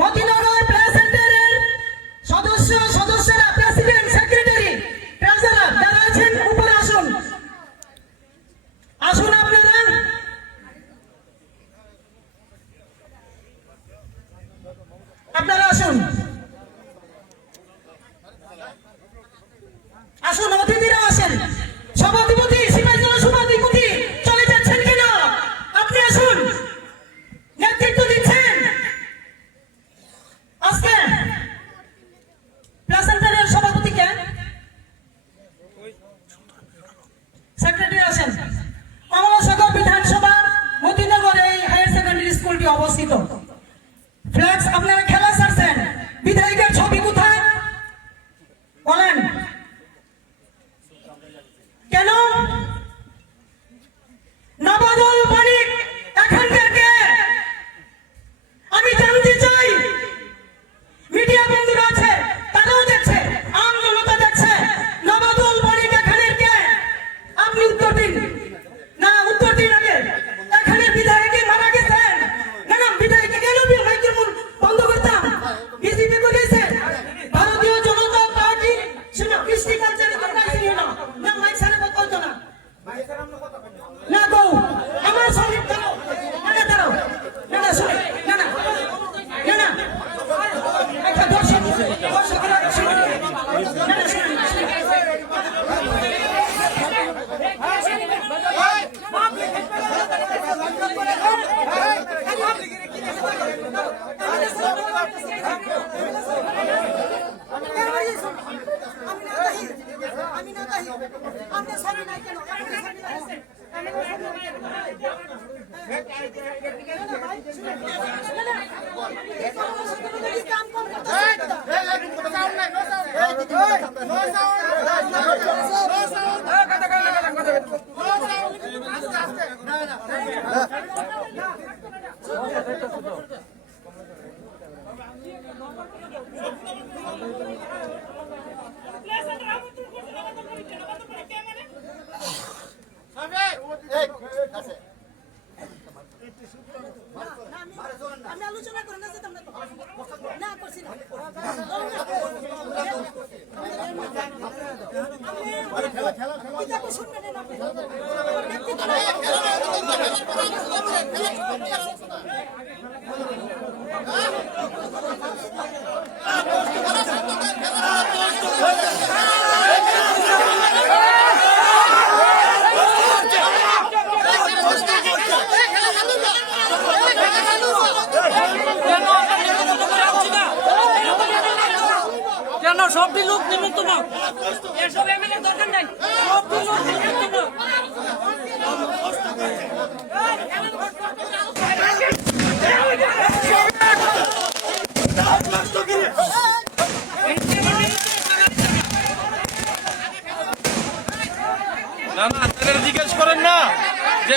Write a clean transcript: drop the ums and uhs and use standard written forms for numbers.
Motinagar play সেন্টারের সদস্যরা, president, secretary, treasurer যারা আছেন উপরে আসুন। আসুন আপনারা। আপনারা আসুন। আসুন, অতিথিরা আসেন। সভাধিপতি, সিপাহীজলা সভাধিপতি চলে যাচ্ছেন কেন? আপনি আসুন, নেতৃত্ব দিচ্ছেন। আজকে প্রেসেন্টারের সভাপতিকে সেক্রেটারি আছেন। কমলাসাগর বিধানসভা মতিনগরে এই হায়ার সেকেন্ডারি স্কুলটি অবস্থিত। ফ্ল্যাক্স আপনারা খেলা ছাড়ছেন, বিধায়কের ছবি কোথায় বলেন? কেন নবদল বণিক এখানকার কে? আমি জানতে চাই। মিডিয়া বন্ধুরা আছে, তারাও দেখছে, আম জনতা দেখছে। নবদল বণিক এখানের কে? আপনি উত্তর দিন। না, উত্তর দিন আগে। এখানে বিধায়কে মারা গেছেন। না না, বিধায়কে কেন মাইকের মুখ বন্ধ করতাম? বিজেপি করেছে, ভারতীয় জনতা পার্টি কৃষ্টি কালচারে অর্গানাইজিং হলো না। মাইক সারে কথা না না গো, আমার সঙ্গে দাঁড়াও। না দাঁড়াও, না না শুনে, না না না না একটা দর্শক শুনে, না না শুনে। আমি আলোচনা করে না যেতাম না করছি না। সবটি লোক নিমন্ত্রণ, এসব এমএলএ দরকার নাই। সবটি লোক নিমন্ত্রণ। না না, তাদের জিজ্ঞেস করেন না যে